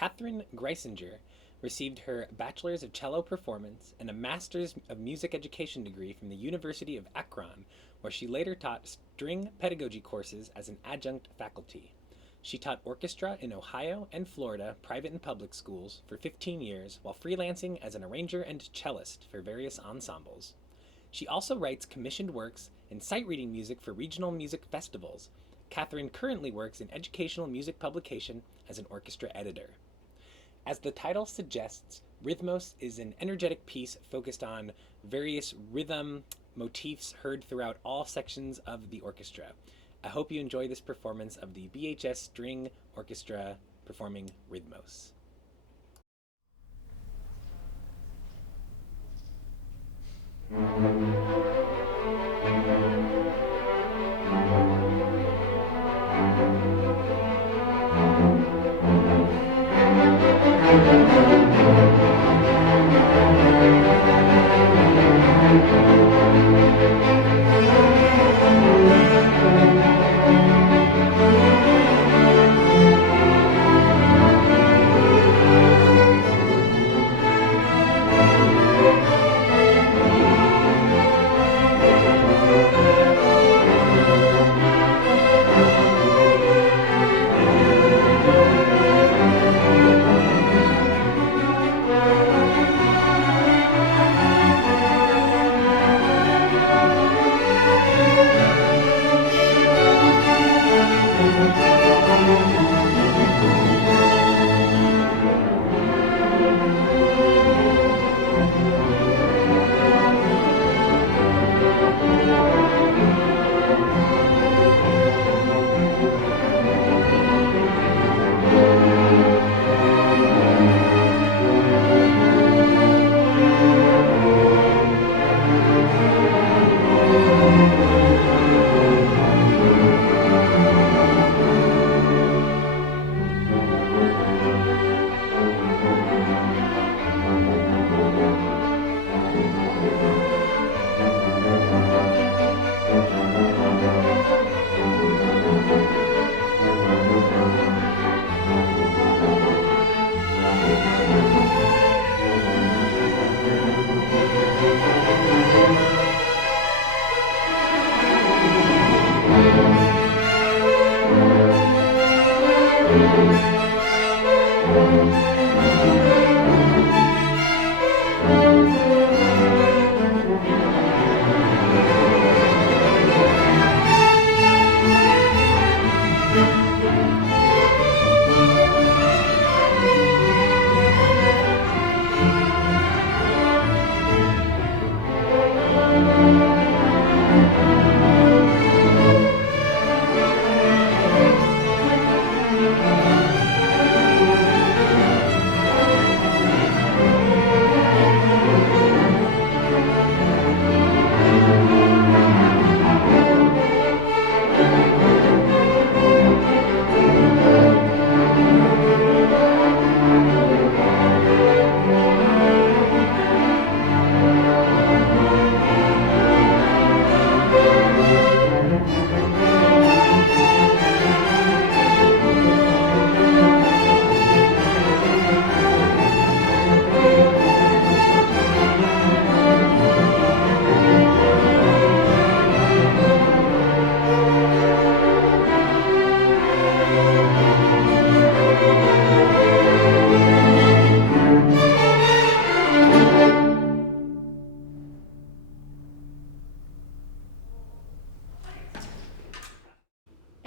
Catherine Greisinger received her Bachelor's of Cello Performance and a Master's of Music Education degree from the University of Akron, where she later taught string pedagogy courses as an adjunct faculty. She taught orchestra in Ohio and Florida, private and public schools, for 15 years, while freelancing as an arranger and cellist for various ensembles. She also writes commissioned works and sight reading music for regional music festivals. Catherine currently works in educational music publication as an orchestra editor. As the title suggests, Rhythmos is an energetic piece focused on various rhythm motifs heard throughout all sections of the orchestra. I hope you enjoy this performance of the BHS String Orchestra performing Rhythmos.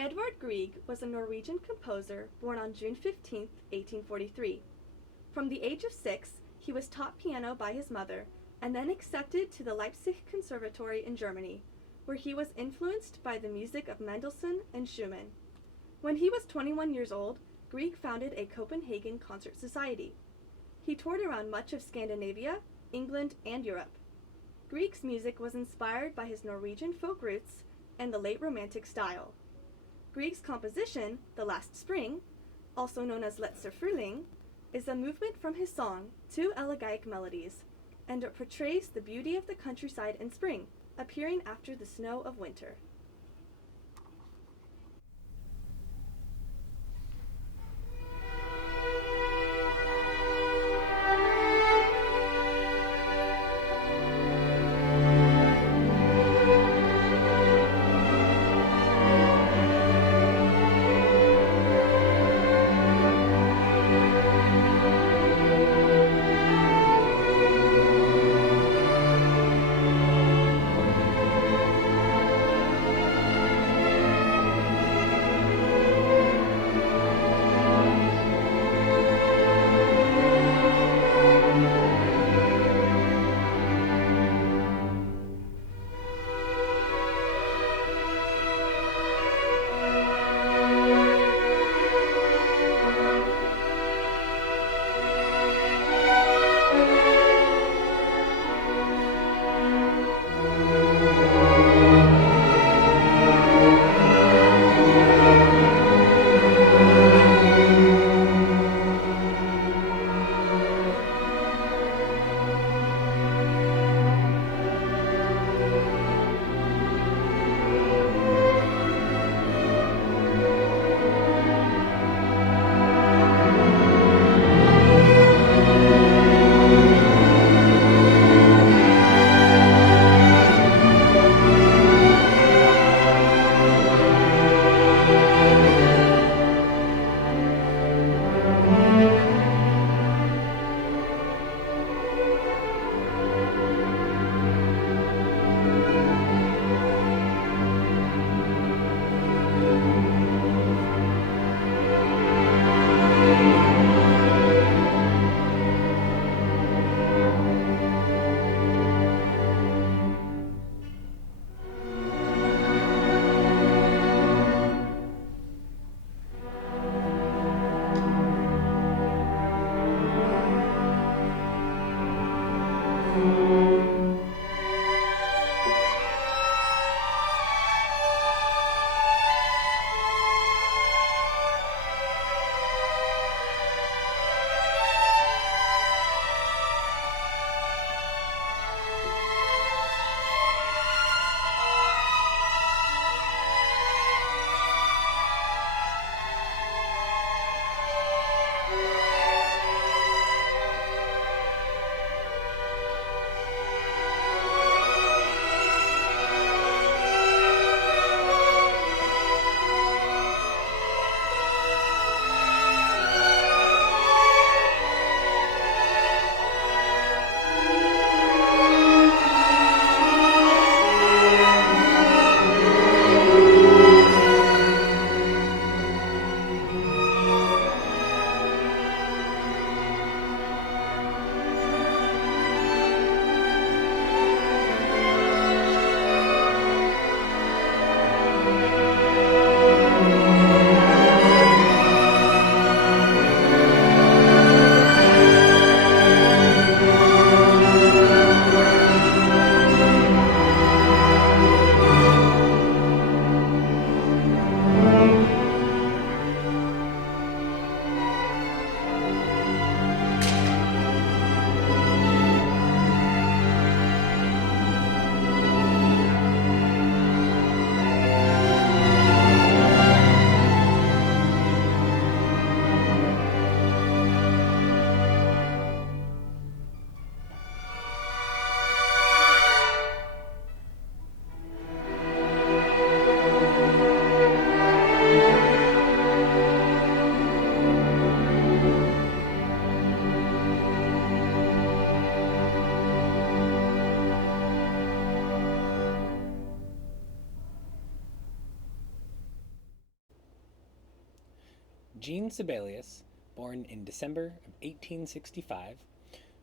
Edvard Grieg was a Norwegian composer born on June 15, 1843. From the age of 6, he was taught piano by his mother and then accepted to the Leipzig Conservatory in Germany, where he was influenced by the music of Mendelssohn and Schumann. When he was 21 years old, Grieg founded a Copenhagen concert society. He toured around much of Scandinavia, England, and Europe. Grieg's music was inspired by his Norwegian folk roots and the late Romantic style. Grieg's composition, The Last Spring, also known as Letzter Frühling, is a movement from his song, Two Elegiac Melodies, and it portrays the beauty of the countryside in spring, appearing after the snow of winter. Jean Sibelius, born in December of 1865,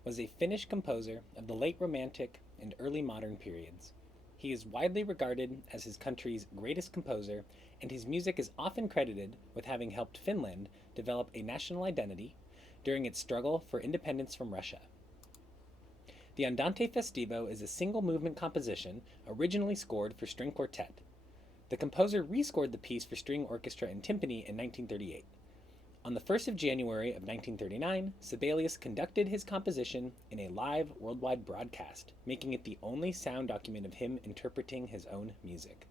was a Finnish composer of the late Romantic and early modern periods. He is widely regarded as his country's greatest composer, and his music is often credited with having helped Finland develop a national identity during its struggle for independence from Russia. The Andante Festivo is a single movement composition originally scored for string quartet. The composer rescored the piece for string orchestra and timpani in 1938. On the 1st of January of 1939, Sibelius conducted his composition in a live worldwide broadcast, making it the only sound document of him interpreting his own music.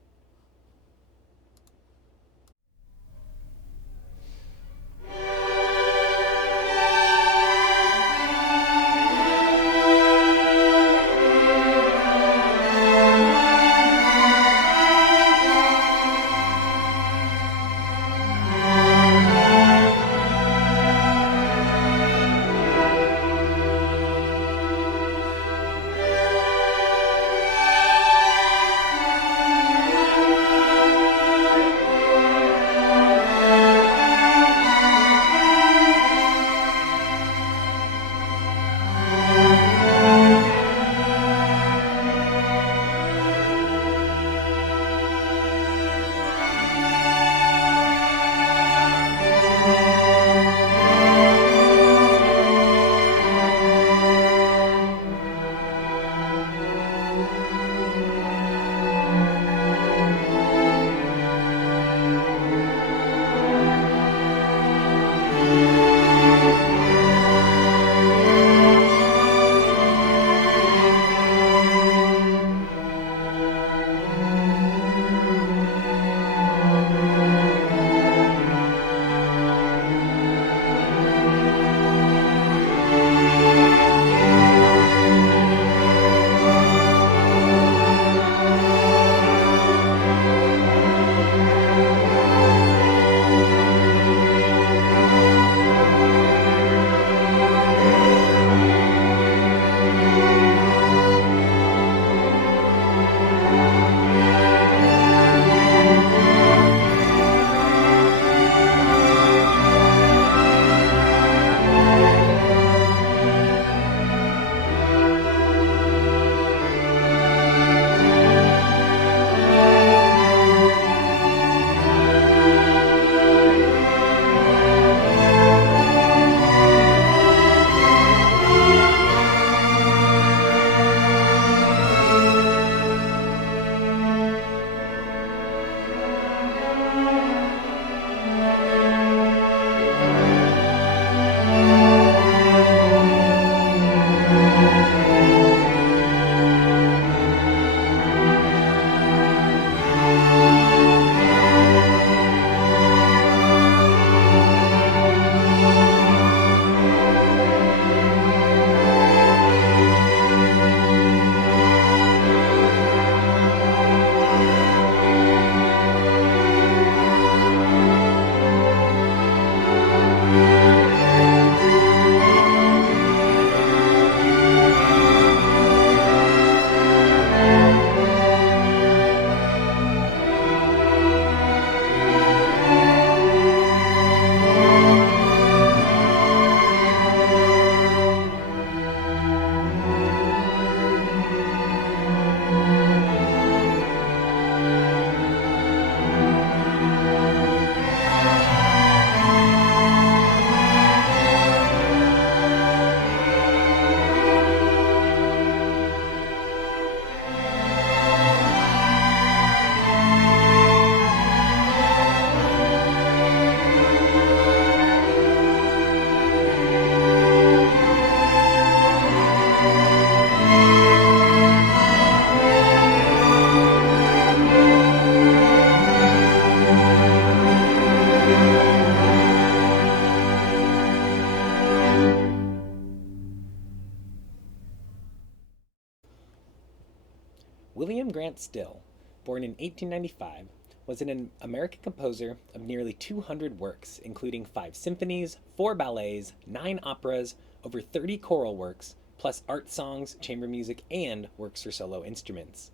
William Grant Still, born in 1895, was an American composer of nearly 200 works, including 5 symphonies, 4 ballets, 9 operas, over 30 choral works, plus art songs, chamber music, and works for solo instruments.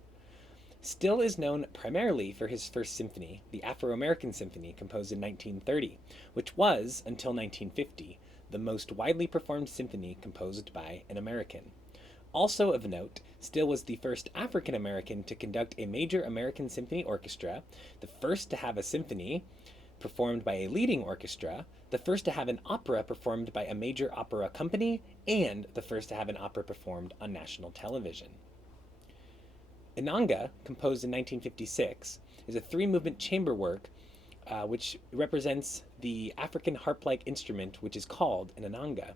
Still is known primarily for his first symphony, the Afro-American Symphony, composed in 1930, which was, until 1950, the most widely performed symphony composed by an American. Also of note, Still was the first African American to conduct a major American symphony orchestra, the first to have a symphony performed by a leading orchestra, the first to have an opera performed by a major opera company, and the first to have an opera performed on national television. Inanga, composed in 1956, is a three-movement chamber work which represents the African harp-like instrument which is called an inanga.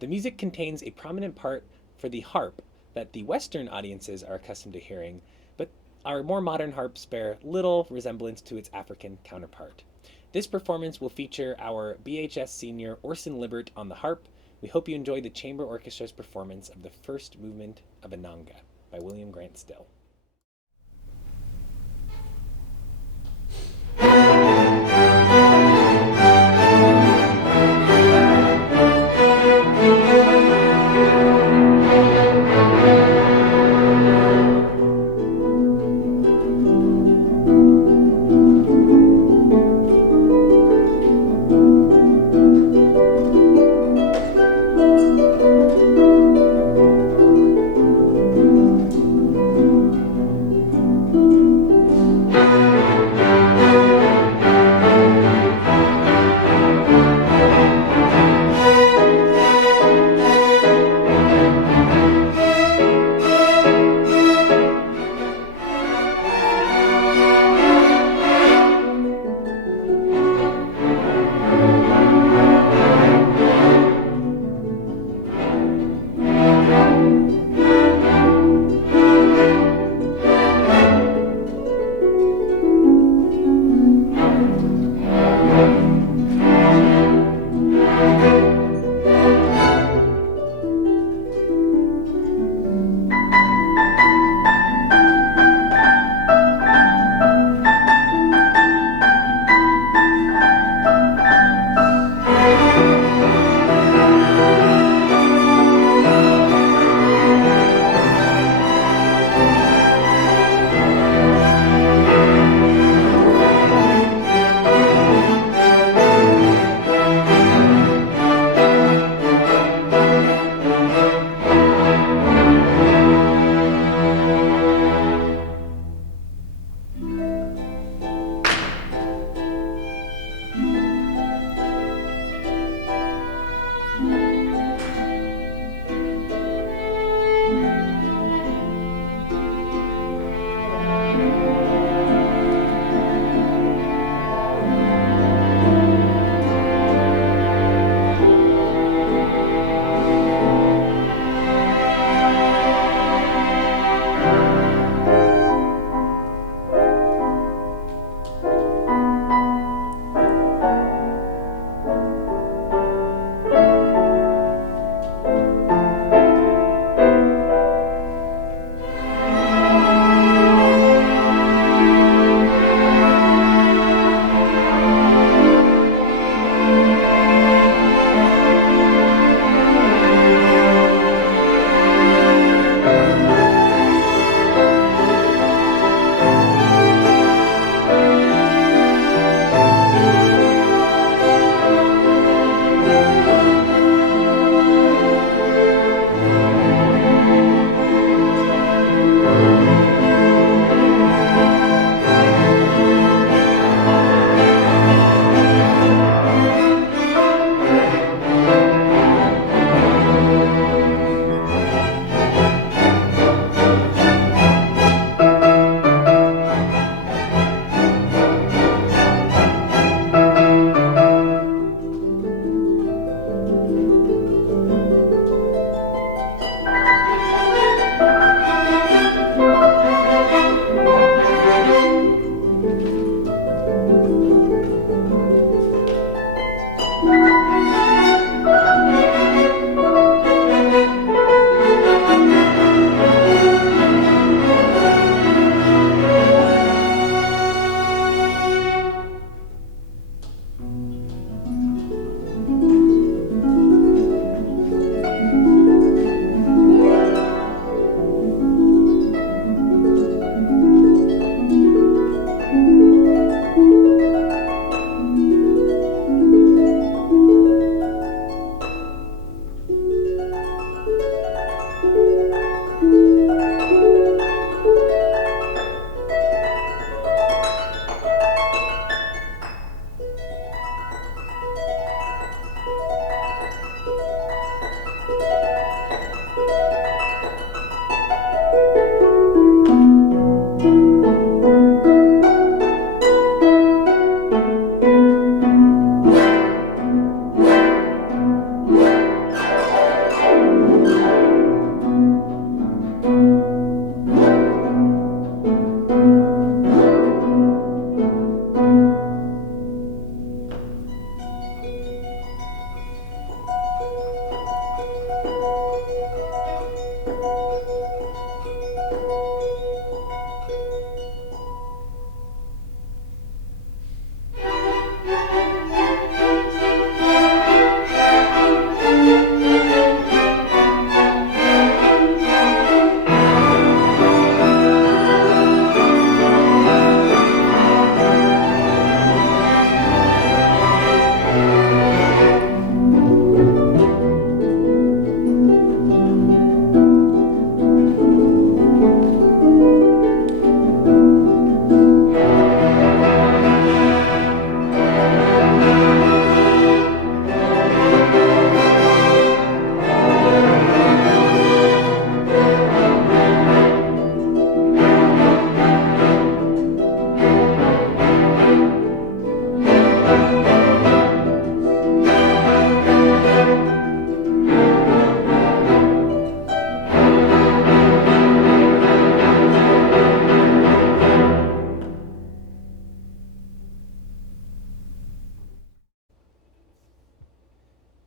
The music contains a prominent part for the harp that the Western audiences are accustomed to hearing, but our more modern harps bear little resemblance to its African counterpart. This performance will feature our BHS senior Orson Libert on the harp. We hope you enjoy the Chamber Orchestra's performance of the first movement of Inanga by William Grant Still.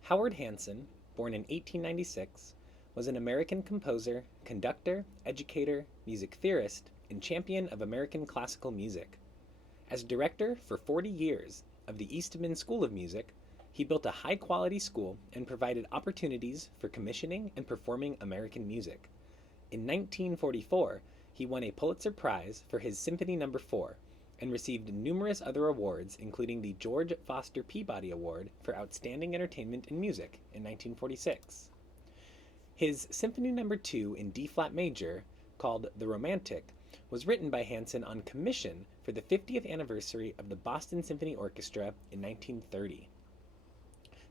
Howard Hanson, born in 1896, was an American composer, conductor, educator, music theorist, and champion of American classical music. As director for 40 years of the Eastman School of Music, he built a high-quality school and provided opportunities for commissioning and performing American music. In 1944, he won a Pulitzer Prize for his Symphony No. 4 and received numerous other awards, including the George Foster Peabody Award for Outstanding Entertainment in Music in 1946. His Symphony No. 2 in D-flat major, called The Romantic, was written by Hanson on commission for the 50th anniversary of the Boston Symphony Orchestra in 1930.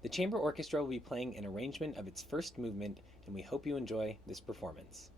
The chamber orchestra will be playing an arrangement of its first movement, and we hope you enjoy this performance.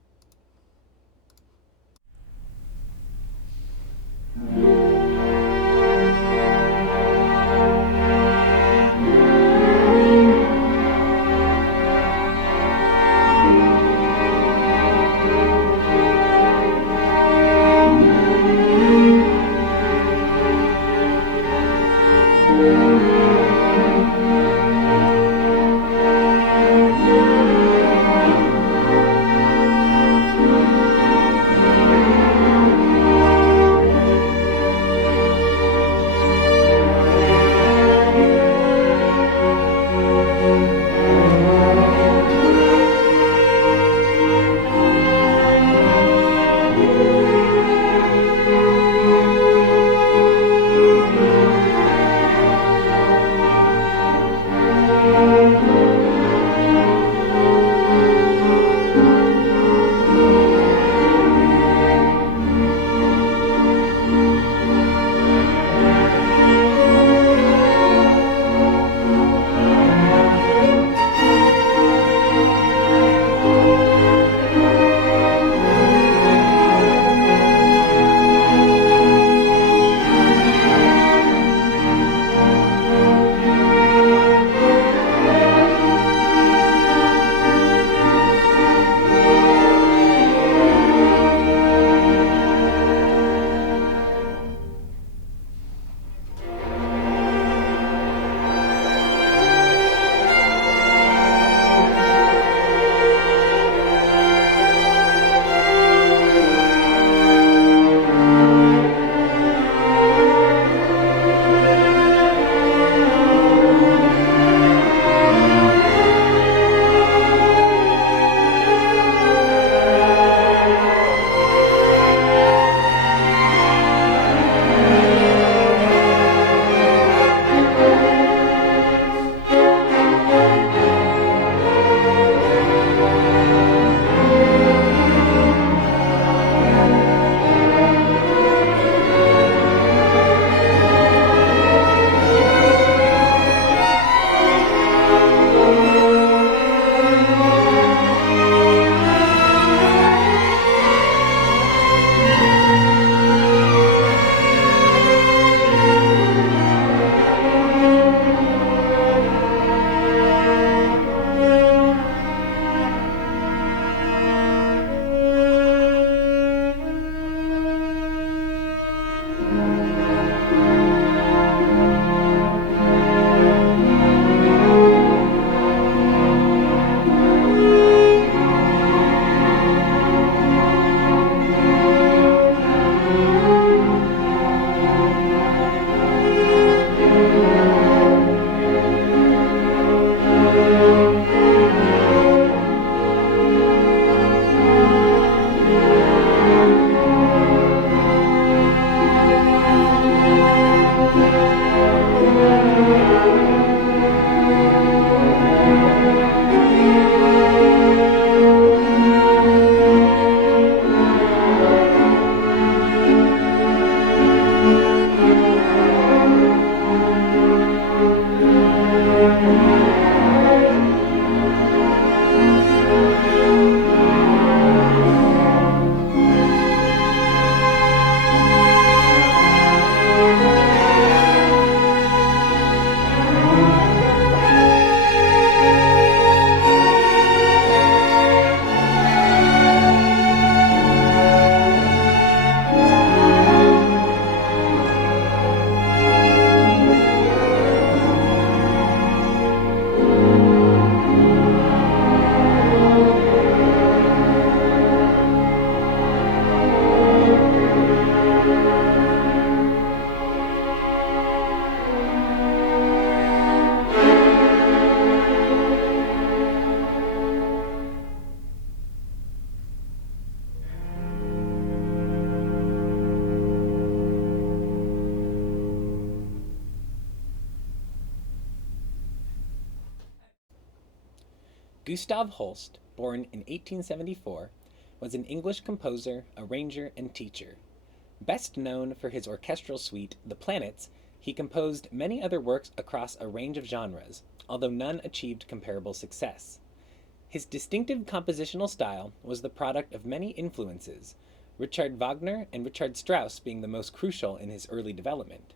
Gustav Holst, born in 1874, was an English composer, arranger, and teacher. Best known for his orchestral suite, The Planets, he composed many other works across a range of genres, although none achieved comparable success. His distinctive compositional style was the product of many influences, Richard Wagner and Richard Strauss being the most crucial in his early development.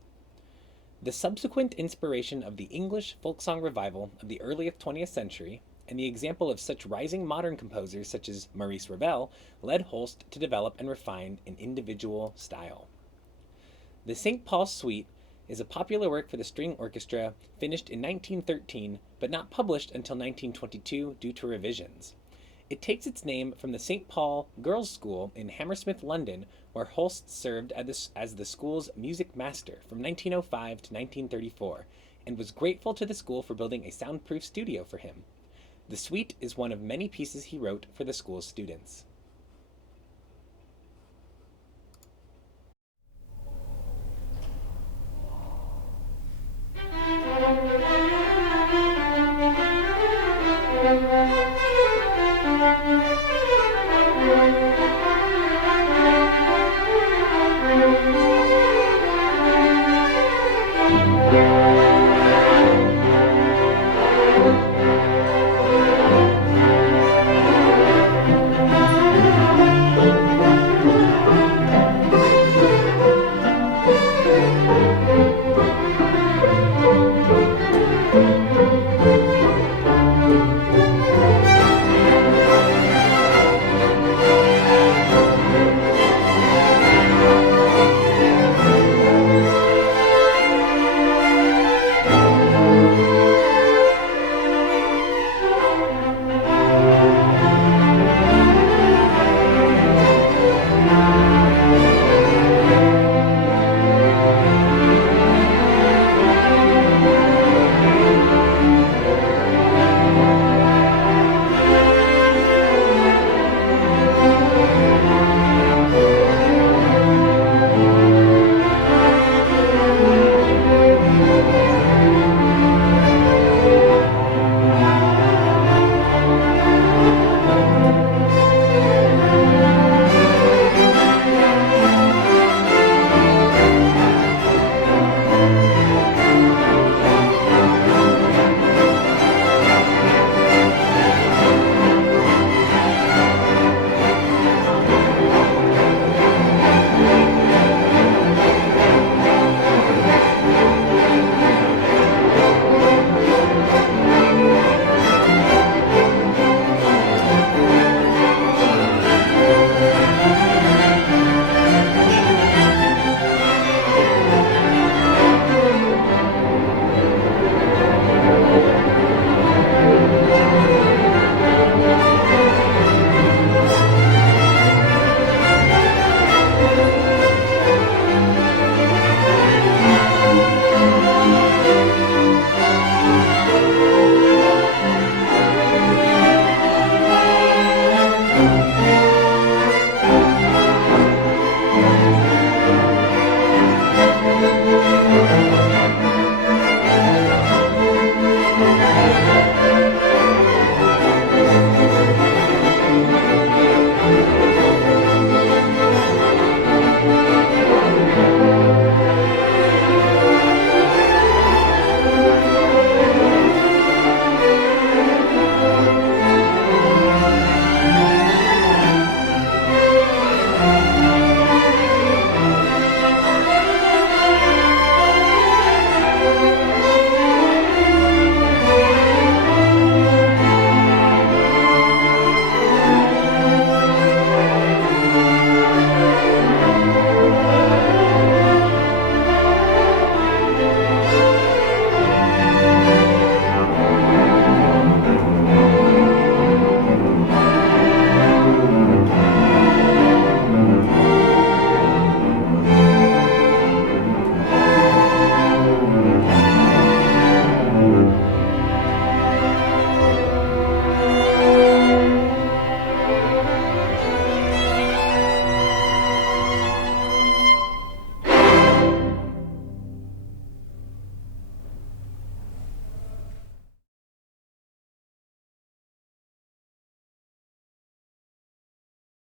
The subsequent inspiration of the English folk song revival of the early 20th century, and the example of such rising modern composers such as Maurice Ravel, led Holst to develop and refine an individual style. The St. Paul Suite is a popular work for the string orchestra finished in 1913 but not published until 1922 due to revisions. It takes its name from the St. Paul Girls' School in Hammersmith, London, where Holst served as the school's music master from 1905 to 1934, and was grateful to the school for building a soundproof studio for him. The suite is one of many pieces he wrote for the school's students.